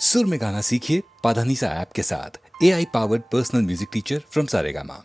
सुर में गाना सीखिए पाधानीसा ऐप के साथ। AI powered personal music teacher from Saregama.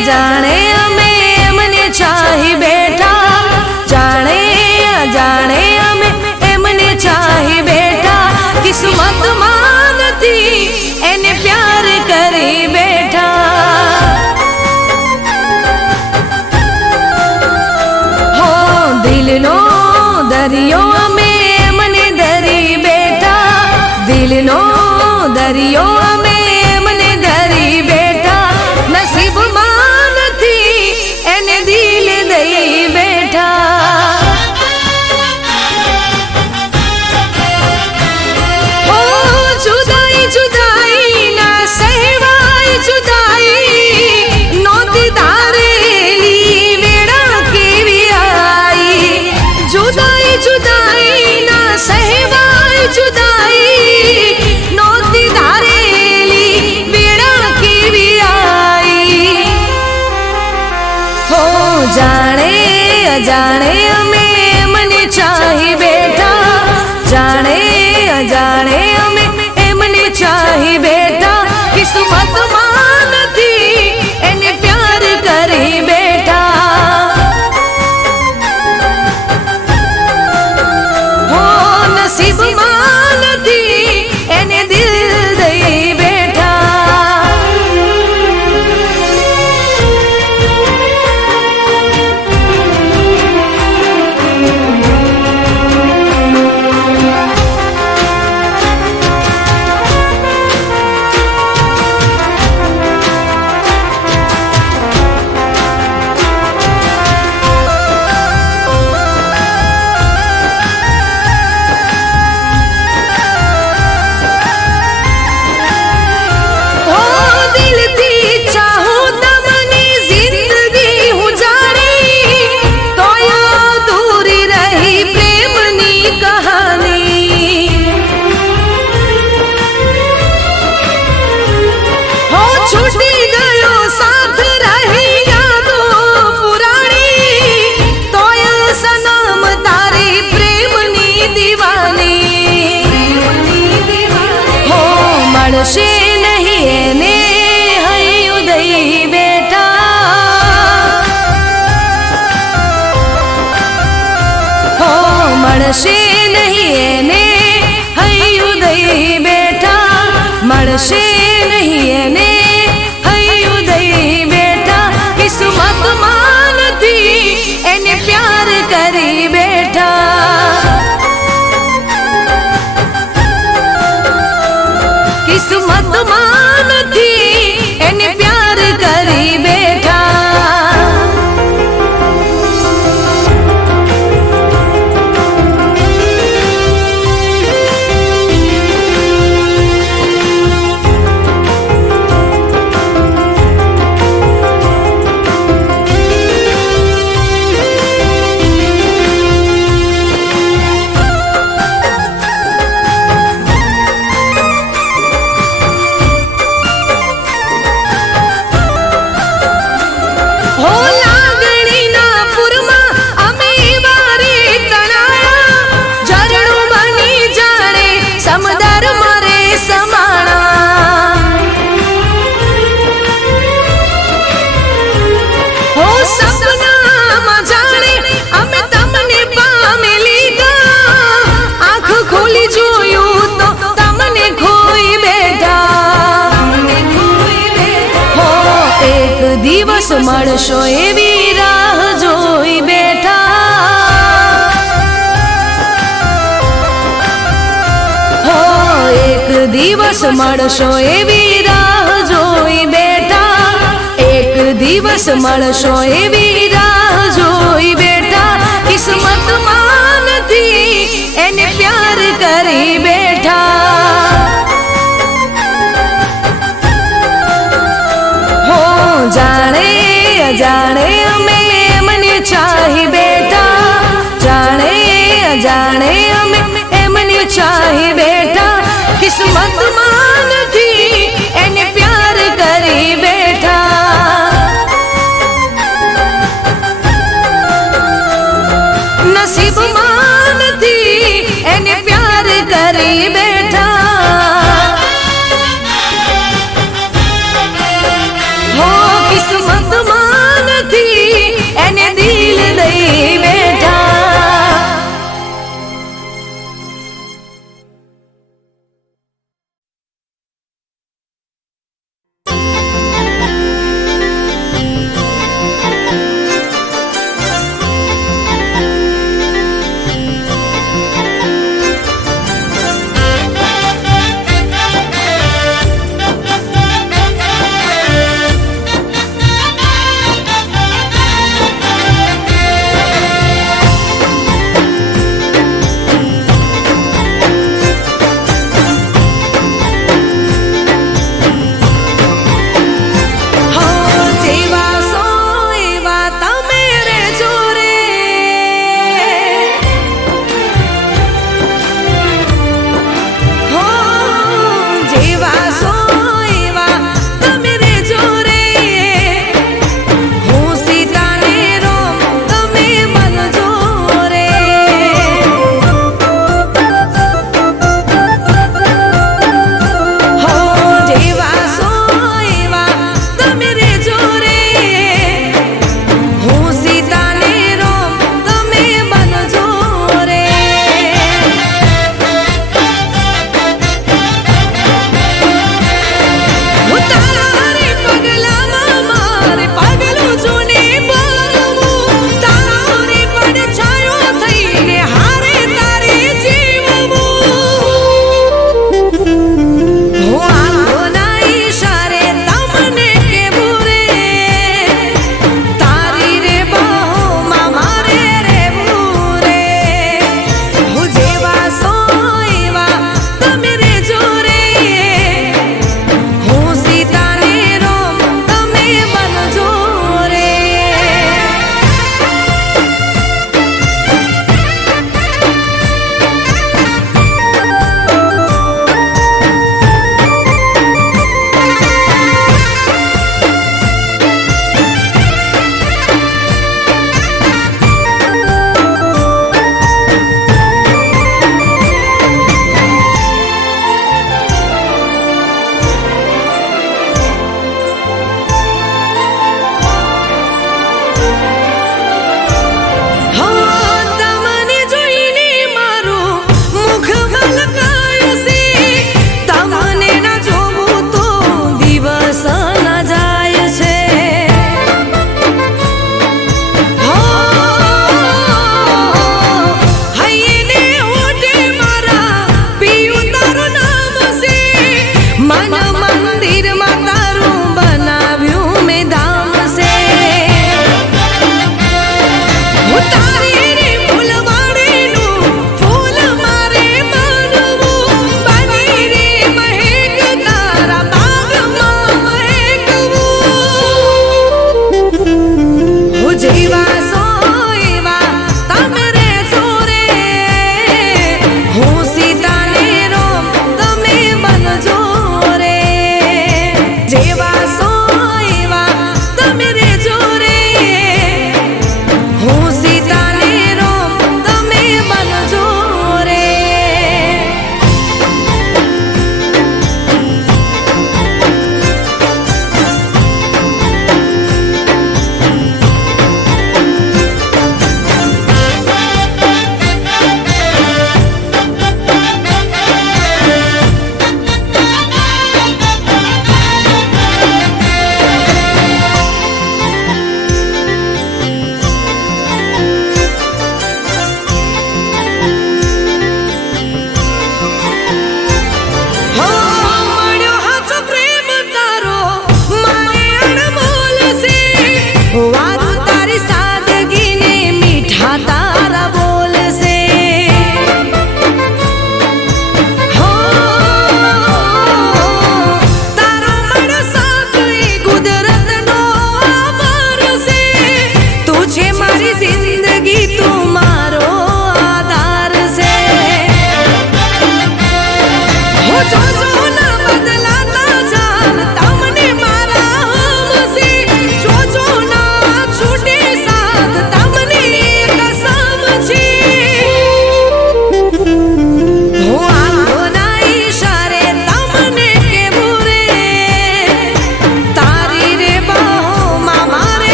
जाने हमें मने चाही बैठा, जाने जाने हमें मने चाही बैठा। किस्मत मानती एने प्यार करी बैठा। हो दिल नो दरियो में मने दरी बैठा, दिल नो दरियो में मने दरी बैठा। नसीब मानती एने दिल दई बैठा। ओ जुदाई जुदाई ना सहवाई जुदाई, नौती धारेली वेड़ा केवी आई। जुदाई जुदाई ना सहवाई जुदाई, नौती धारेली वेड़ा केवी आई। हो जाने अजाने हमें मने चाही बैठा, जाने अजाने हमें मने चाही बैठा। किस्मत मानती एने प्यार करी बैठा। हो नसीब मानती एने दिल दई बैठा। મળશે નહીં એને હૈયું દઈ બેઠા। હો મળશે નહીં એને હૈયું દઈ બેઠા, મળશે નહીં એને હૈયું દઈ બેઠા। કિસ્મત માનતી એને પ્યાર કરી બેઠા। किस्मत मानती एने प्यार करी बैठा। દિવસ મળશો એવી રાહ જોઈ બેઠા। हो एक દિવસ દિવસ મળશો એવી રાહ જોઈ બેઠા, એક દિવસ મળશો એવી રાહ જોઈ બેઠા, કિસ્મતમાં નથી એને પ્યાર કરી બેઠા. હો જાણે અજાણે અમે એમને ચાહી બેઠા, જાણે અજાણે અમે એમને ચાહી બેઠા, કિસ્મતમાં નથી એને પ્યાર કરી બેઠા. નસીબમાં નથી એને પ્યાર કરી બેઠા. હો કિસ્મતમાં નથી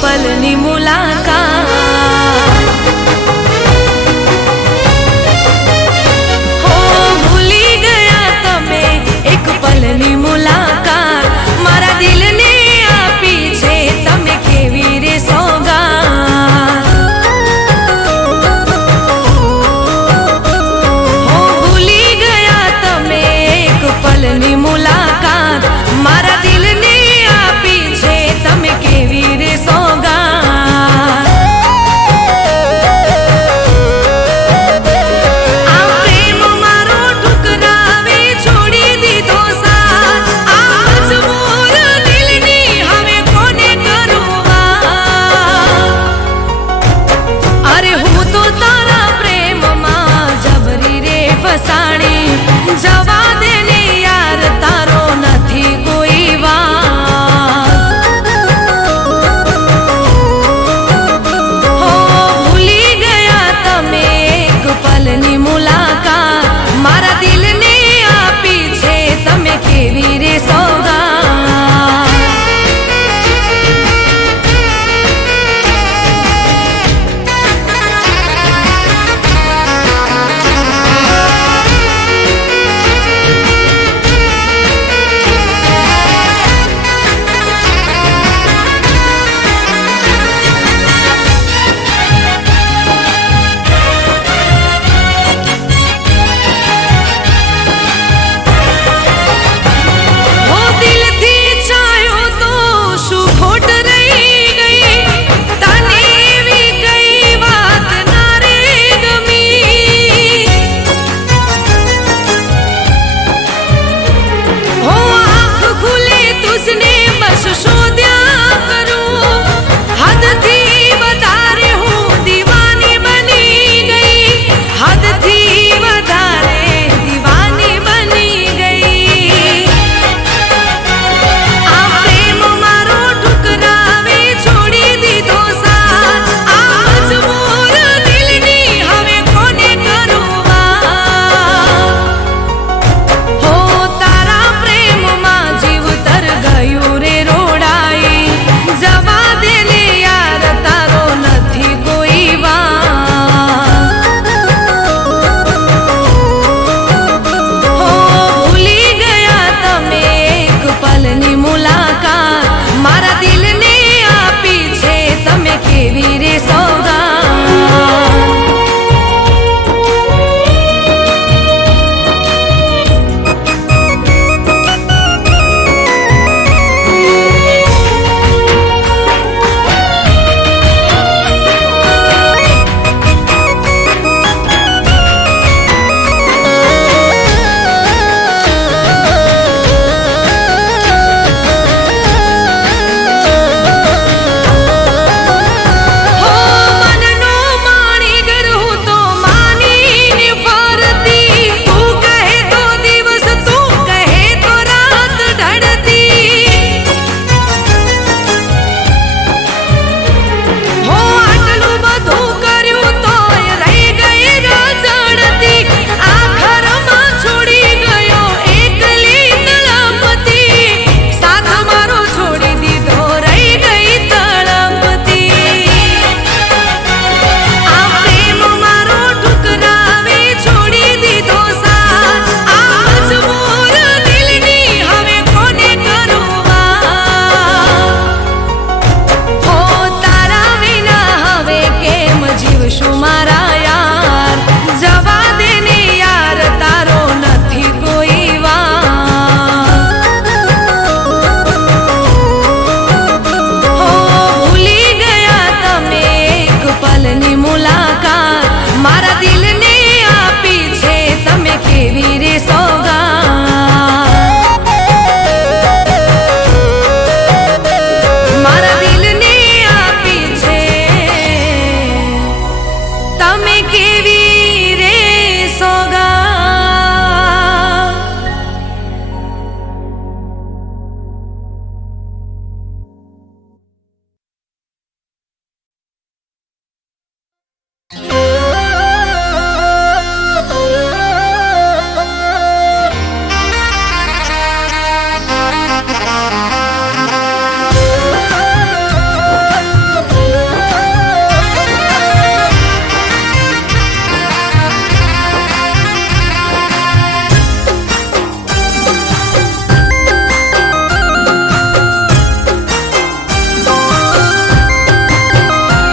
પલની મુલાકાત. હો ભૂલી ગયા તમે એક પલની મુલાકાત, મારા દિલને આપી છે તમે કેવી રે સોગાત. હો ભૂલી ગયા તમે એક પલની મુલાકાત, મારા દિલને આપી છે તમે કેવી રે સોગાત.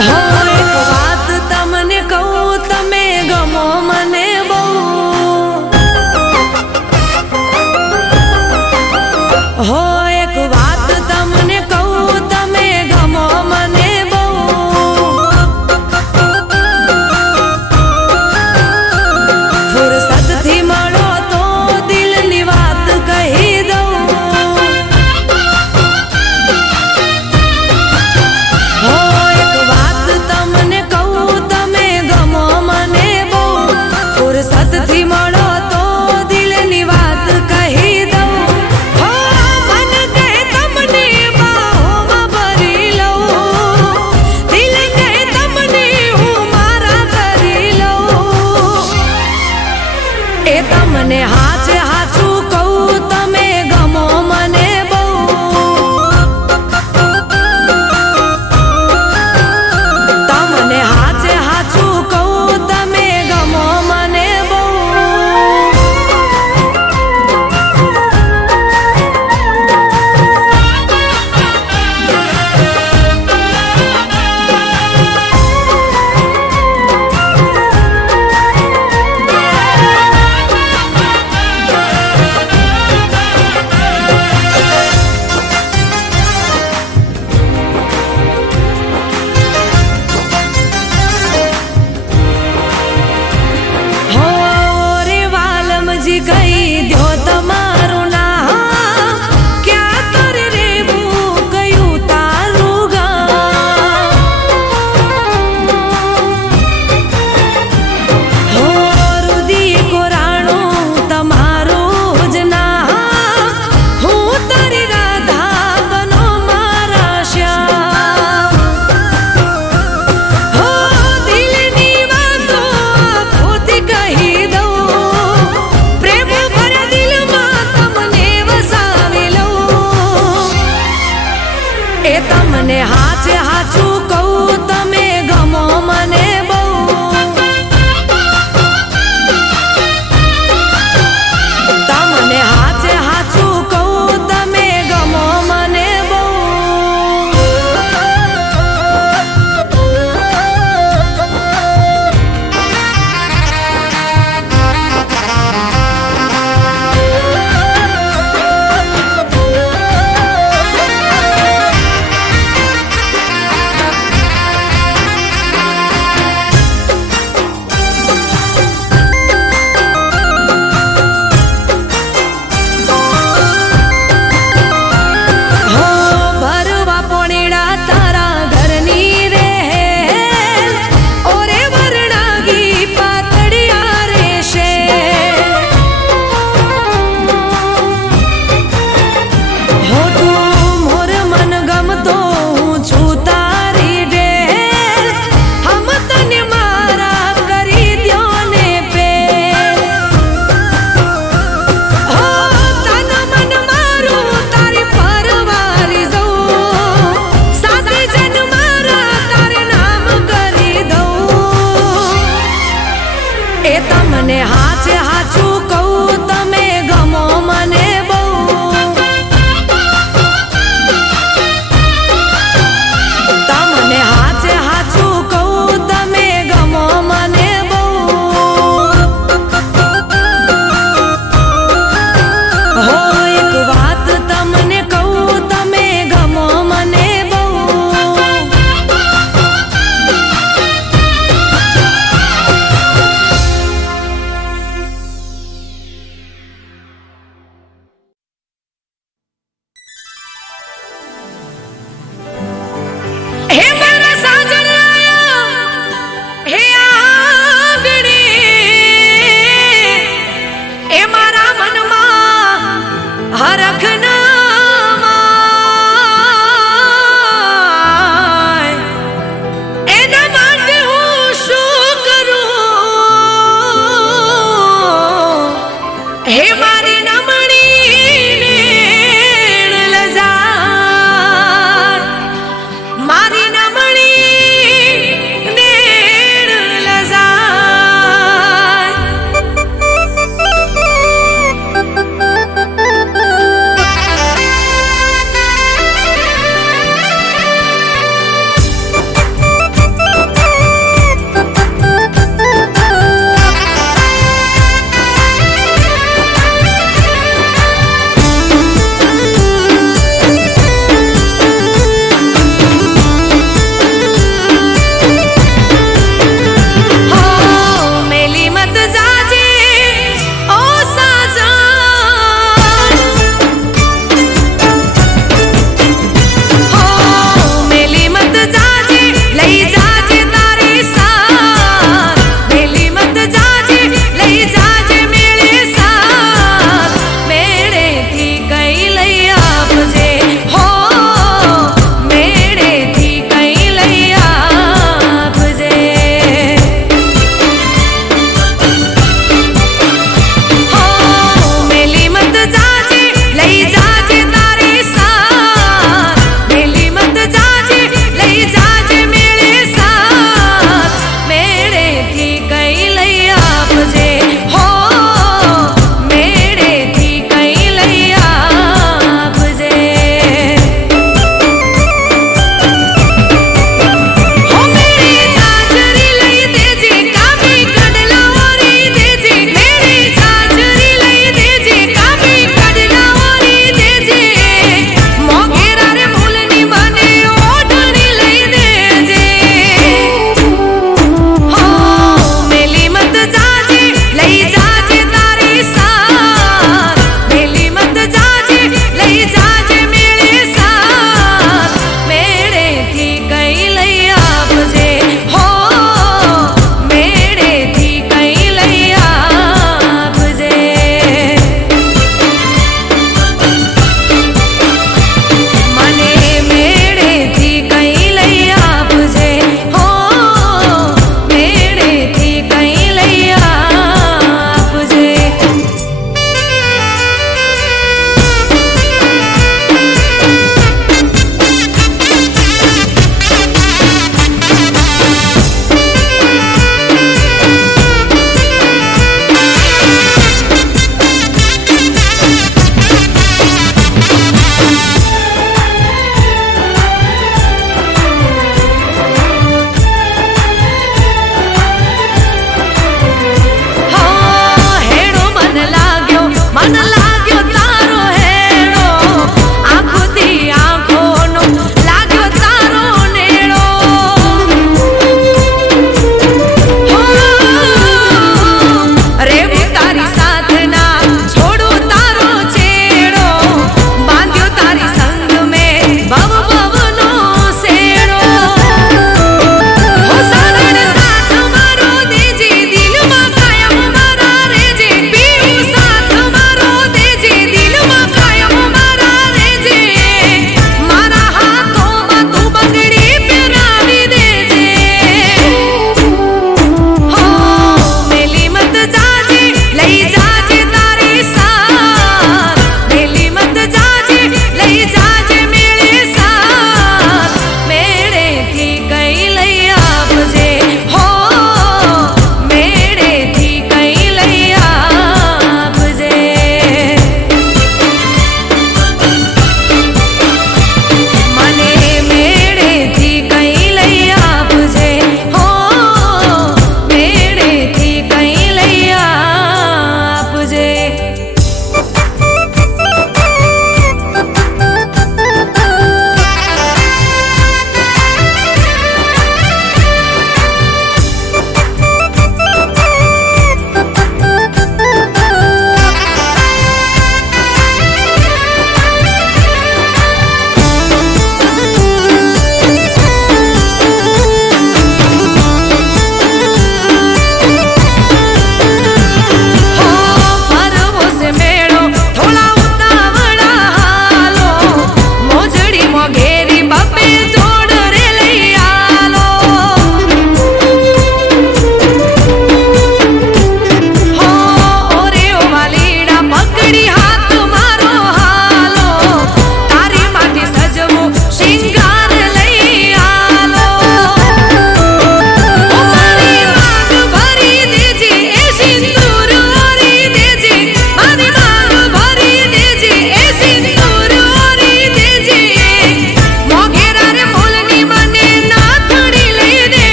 હો એક વાત તમને કહું તમે ગમો મને બહુ હો એક વાત તમને કહું તમે ગમો મને બહુ ફુરસતથી મળો તો દિલની વાત કહી દઉં હો એક વાત તમને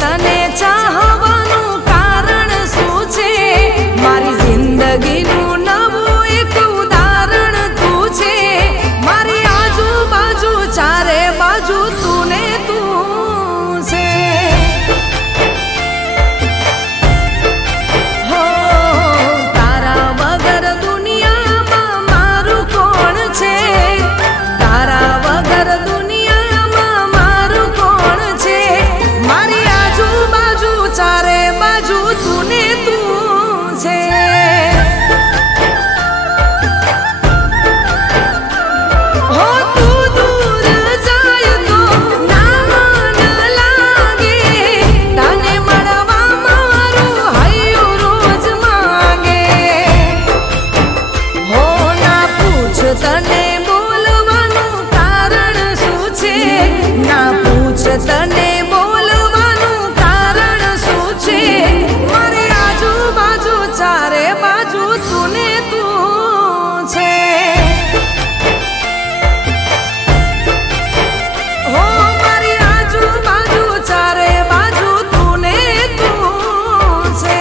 તને ચાહવાનું કારણ શું છે મારી જિંદગીનું નવું એક ઉદાહરણ તું છે મારી આજુબાજુ ચારે બાજુ તું ને તું છે હો તારા વગર દુનિયામાં મારું કોણ છે તારા વગર દુનિયામાં મારું કોણ છે મારી આજુબાજુ ચારે બાજુ તું ને તું છે હો તું દૂર જાય તો ના મન લાગે તને મળવા મારું હૈયું રોજ માંગે હો ના પૂછ તને બોલવાનું કારણ શું છે ના પૂછ તને બોલવાનું કારણ શું છે મારી આજુબાજુ ચારે બાજુ તું ને તું છે હો મારી આજુબાજુ ચારે બાજુ તું ને તું છે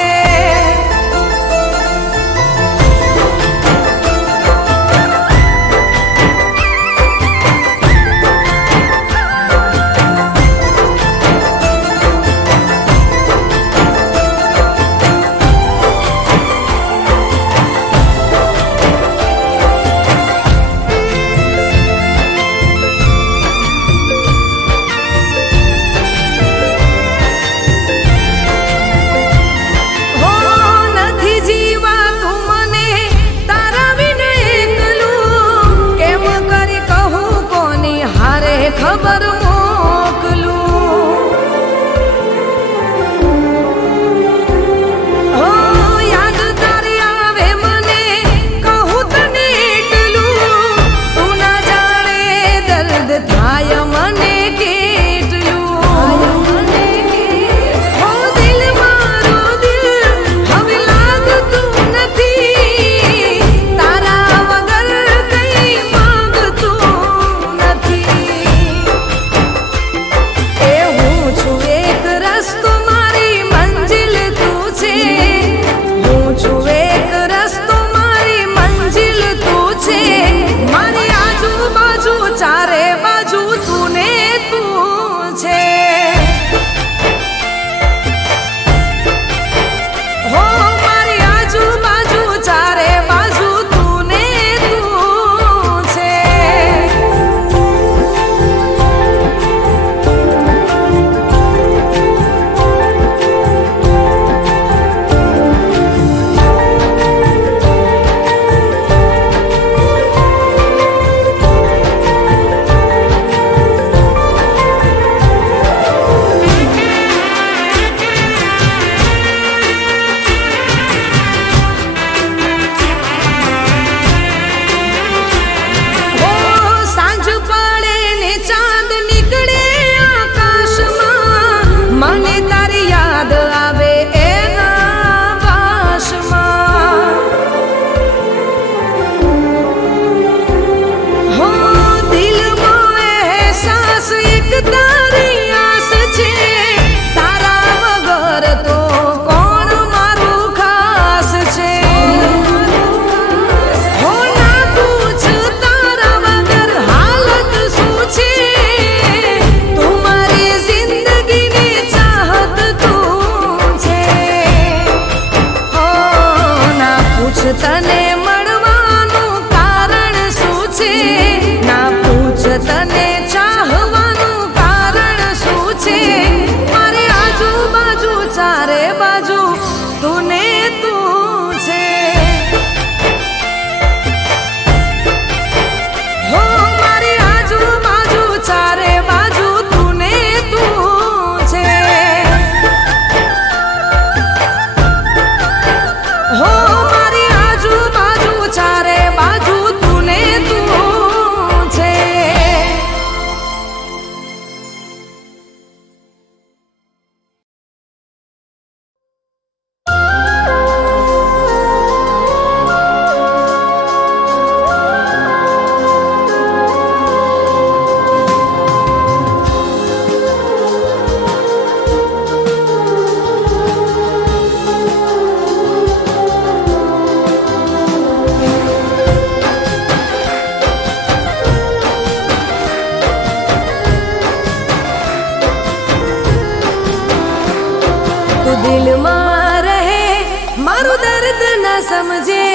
ના સમજે,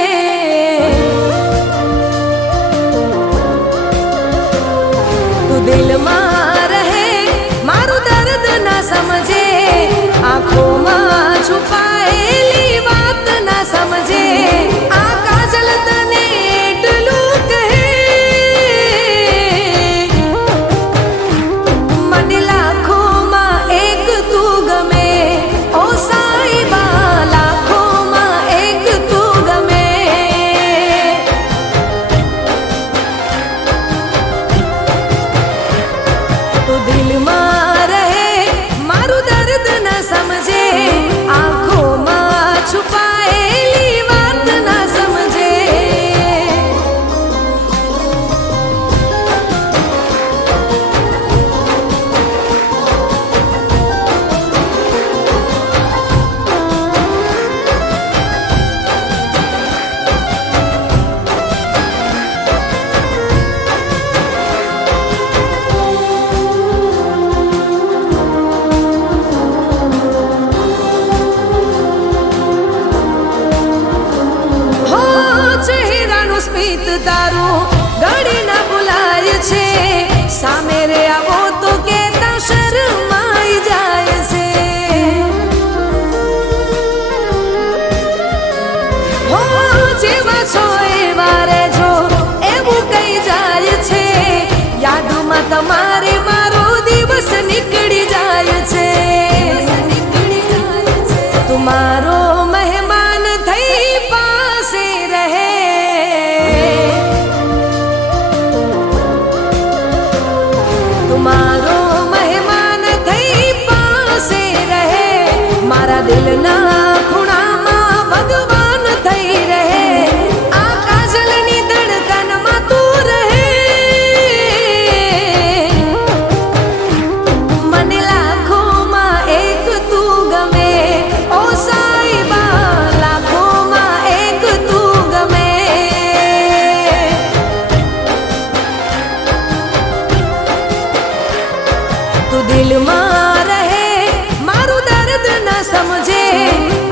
તું દિલમાં રહે મારું દર્દ ના સમજે, આંખોમાં છુપાયેલી વાત ના સમજે, આ કાજલ તને એટલું કહે, મને લાખોમાં એક તું ગમે, ઓ સાઈબા લાખોમાં એક તું ગમે. તું દિલમાં રહે મારું દર્દ ના સમજે, આંખોમાં છુપાયેલી વાત ના સમજે. સ્મિત તારું ઘડી ના ભૂલાય છે, સામે રે આવો તો કેતા શરમાઈ જાય છે. હો જેવા છો એવા રહેજો એવું કઈ જાય છે, યાદમાં તમારે મારો દિવસ નીકળી જાય છે. તુમારો મહેમાન થઈ પાસે રહે, તુમારો મહેમાન થઈ પાસે રહે, મારા દિલના ખૂણામાં ભગવાન થઈ રહે, આ કાજલની ધડકનમાં તું રહે. મને લાખોમાં એક તું ગમે, ઓ સાઈબા લાખોમાં એક તું ગમે. તું દિલમાં રહે મારું દર્દ ના સમજે,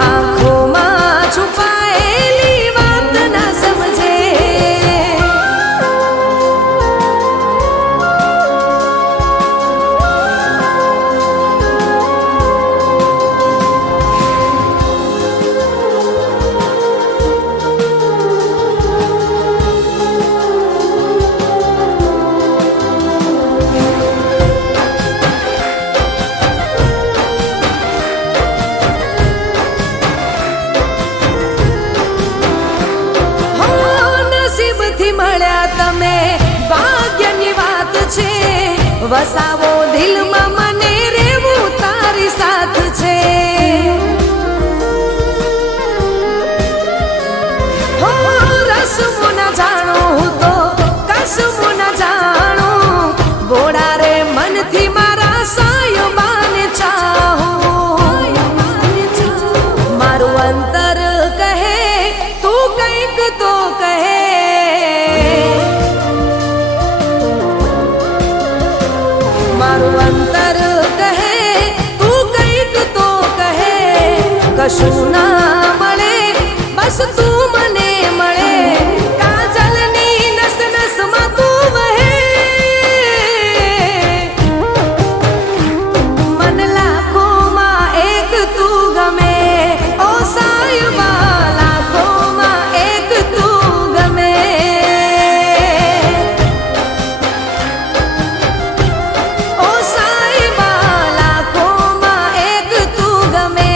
આંખોમાં છુપાયેલી વાત ના સમજે. મળ્યા તમે ભાગ્યની વાત છે, વસાવો દિલમાં મને રેવું તારી સાથ છે. હો રસમો ના જાણું હું તો કસમો ના જાણું, બોડા રે મનથી મારા સાયબાને ચાહું. મારું અંતર કહે તું કંઈક તો કહે, મારું અંતર કહે તું કંઈક તો કહે, કશું ના મળે બસ તું મને મળે, કાજલની નસ નસમાં તું વહે. મન લાખોમાં એક તું ગમે, ઓ સાઈબા લાખોમાં એક તું ગમે. ઓ સાઈબા લાખોમાં એક તું ગમે.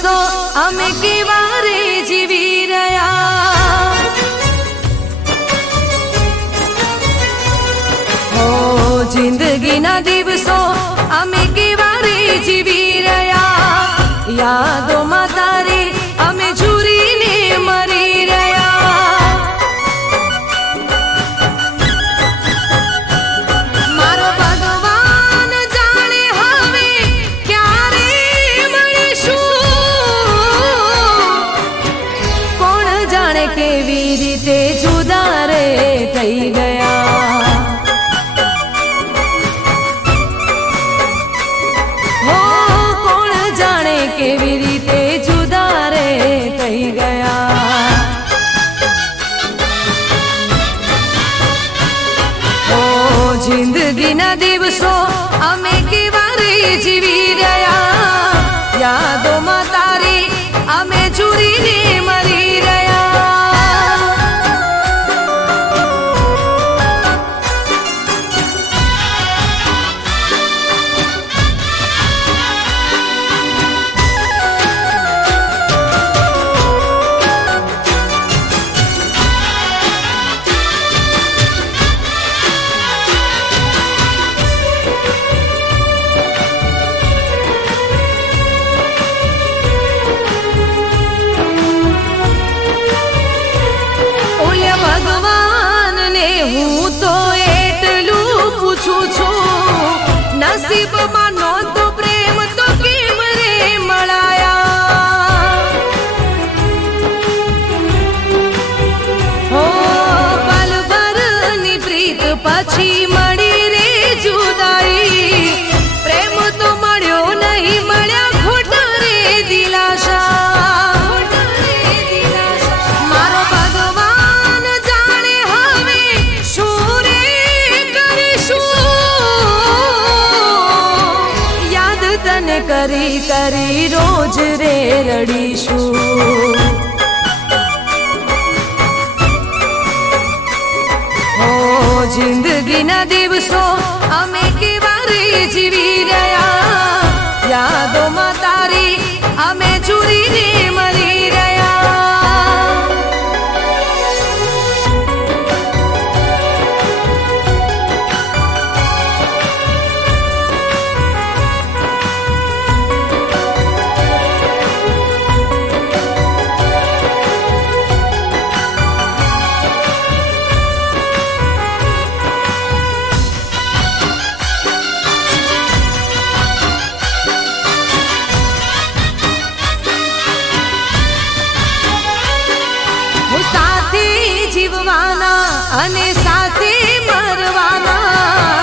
દિવસો અમે કેવા રે જીવી રહ્યા. ઓ જિંદગીના દિવસો અમે કેવા રે જીવી રહ્યા. યાદોમાં તારી અમે ઝૂરીને મરી રહ્યા. મારો ભગવાન જાણે હવે ક્યારે મળીશું. કોણ જાણે કેવી રીતે જુદા રે થઈ ગયા. હો કોણ જાણે કેવી રીતે જુદા રે થઈ ગયા. ઓ જિંદગીના દિવસો અમે કેવા રે જીવી રહ્યા. યાદોમાં તારી અમે ઝૂરીને મરી રહ્યા. ભગવાનને હું તો એટલું પૂછું છું, નસીબમાં નહોતો પ્રેમ તો કેમ રે મળાયા. હો પલ ભરની પ્રીત પછી મળી રે જુદાઈ. પ્રેમ તો મળ્યો નહીં, મળ્યા ખોટા રે દિલાસા. મારો ભગવાન જાણે હવે શું રે કરીશું. યાદ તને કરી કરી રોજ રે રડીશું. ઓ જિંદગીના દિવસો અમે કેવા રે જીવી રહ્યા. યાદોમાં તારી અમે ઝૂરીને મરી રહ્યા. હું સાથે જીવવાના અને સાથે મરવાના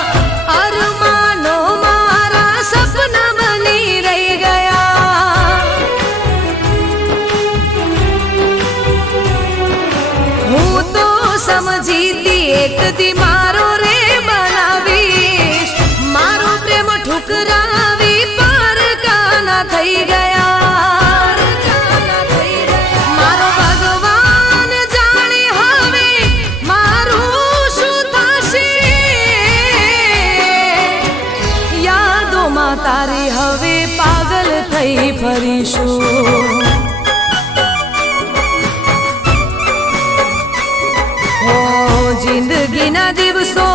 અરમાનો મારા સપના બની રહી ગયા. હું તો સમજીતી એક દી મારો રે બનાવીશ. મારો પ્રેમ ઠુકરાવી પારકાના થઈ ગયા. મારો ભગવાન જાણે હવે મારું શું થશે. યાદોમાં તારી હવે પાગલ થઈ ફરીશું. હો જિંદગીના દિવસો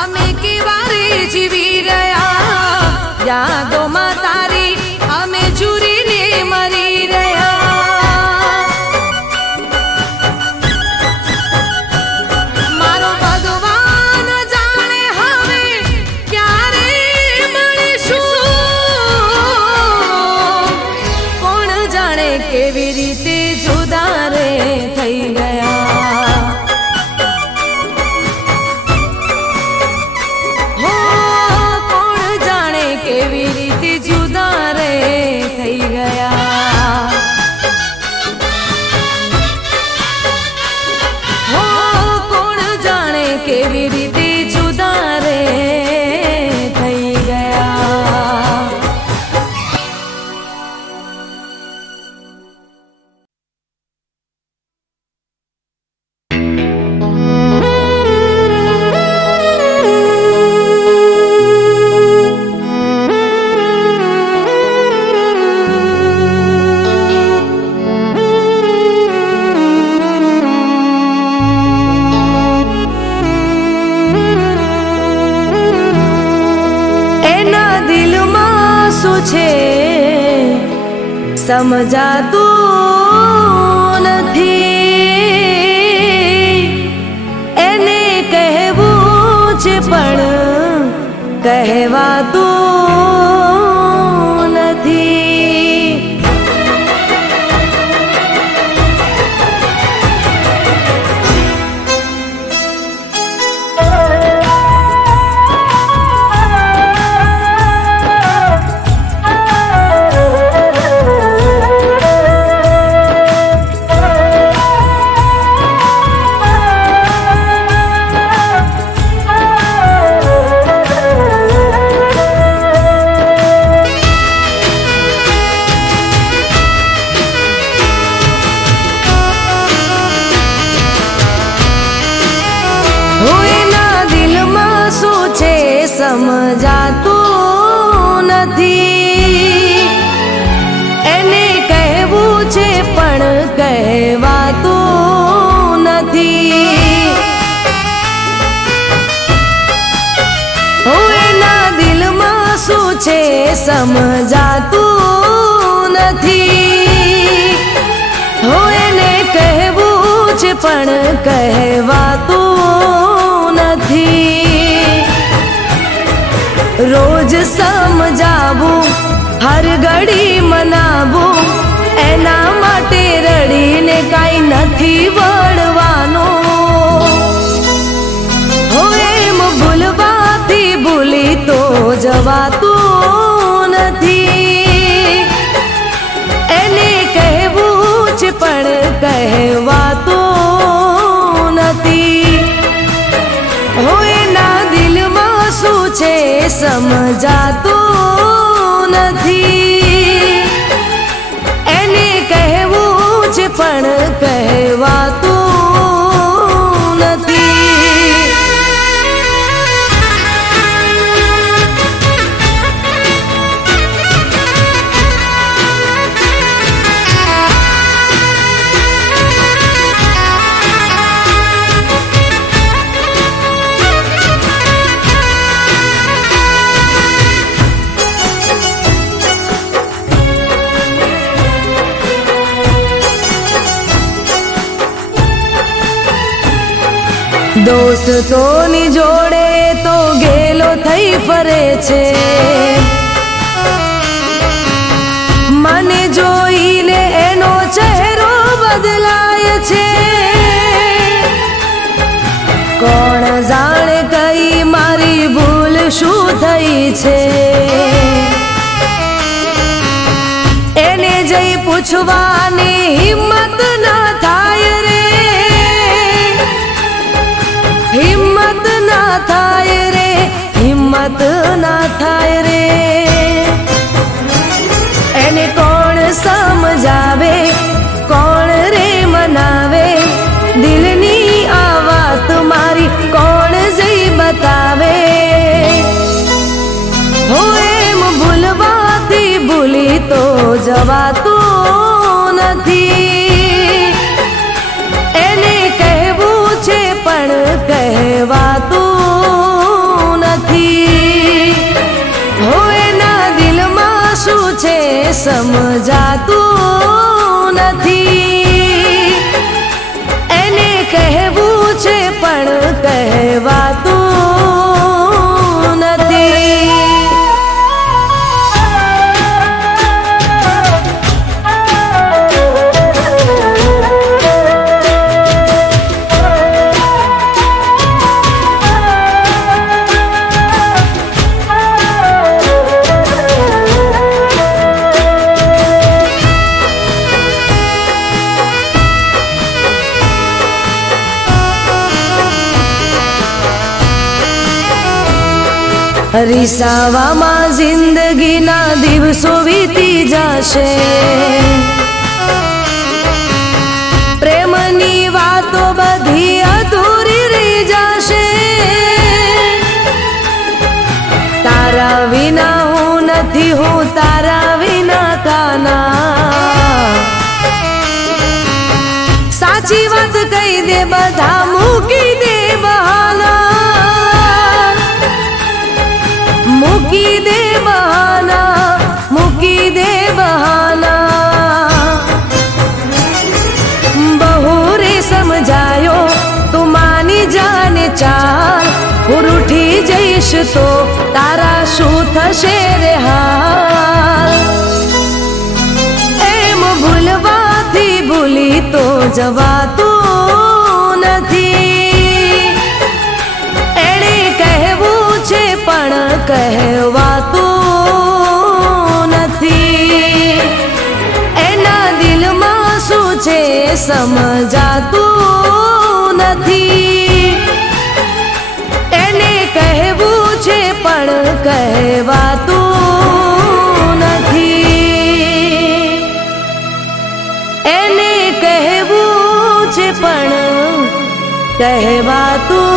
અમે કેવા રે જીવી રહ્યા. યાદોમાં તારી અમે ઝૂરીને મરી રહ્યા. મારો ભગવાન જાણે હવે ક્યારે મળીશું. કોણ જાણે કેવી રીતે જુદા રે થઈ ગયા. હો કોણ જાણે કેવી રીતે જુદા રે થઈ ગયા. હો કોણ જાણે કેવી રીતે જુદા રે થઈ ગયા. શું છે સમજાતું નથી. એને કહેવું છે પણ કહેવાતું નથી. સમજાતું નથી. એને કહેવું છે પણ કહેવાતું નથી. એના દિલમાં શું છે સમજાતું નથી. એને કહેવું છે પણ કહેવાતું નથી. રોજ સમજાવું, હર ઘડી મનાવું, એના માટે રડીને કાંઈ નથી વળવાનું. હો એમ ભૂલવાથી ભૂલી તો જવાતું નથી. એને કહેવું છે પણ કહેવાતું નથી. હો એના દિલમાં શું છે સમજાતું નથી. એને કહેવું છે પણ કહેવાતું નથી. દોસ્તોની જોડે તો ગેલો થઈ ફરે છે. મને જોઈને એનો ચહેરો બદલાય છે. કોણ જાણે કઈ મારી ભૂલ શું થઈ છે. એને જઈ પૂછવાની હિંમત ના થાય રે. હિંમત ના થાય રે. હિંમત ના થાય રે. એને કોણ સમજાવે, કોણ રે મનાવે. દિલની આ વાત મારી કોણ જઈ બતાવે. હો એમ ભૂલવાથી ભૂલી તો જવાતું નથી. એને કહેવું છે પણ કહેવાતું નથી. હો એના દિલમાં શું છે સમજાતું નથી. એને કહેવું છે પણ કહેવાતું નથી. રીસાવામાં જિંદગીના દિવસો વીતી જશે. પ્રેમની વાતો બધી અધૂરી રહી જશે. તારા વિના હું નથી, હું તારા વિના કાના. સાચી વાત કહી દે, બધા મૂકી દે બહાના. મૂકી દે બહાના, પૂછીશ તો તારા શું થશે રે હાલ. એમ ભૂલવાથી ભૂલી તો જવાતું નથી. એણે કહેવું છે પણ કહેવાતું નથી. એના દિલમાં શું છે સમજાતું નથી. એને કહેવું છે પણ કહેવાતું નથી. એને કહેવું છે પણ કહેવાતું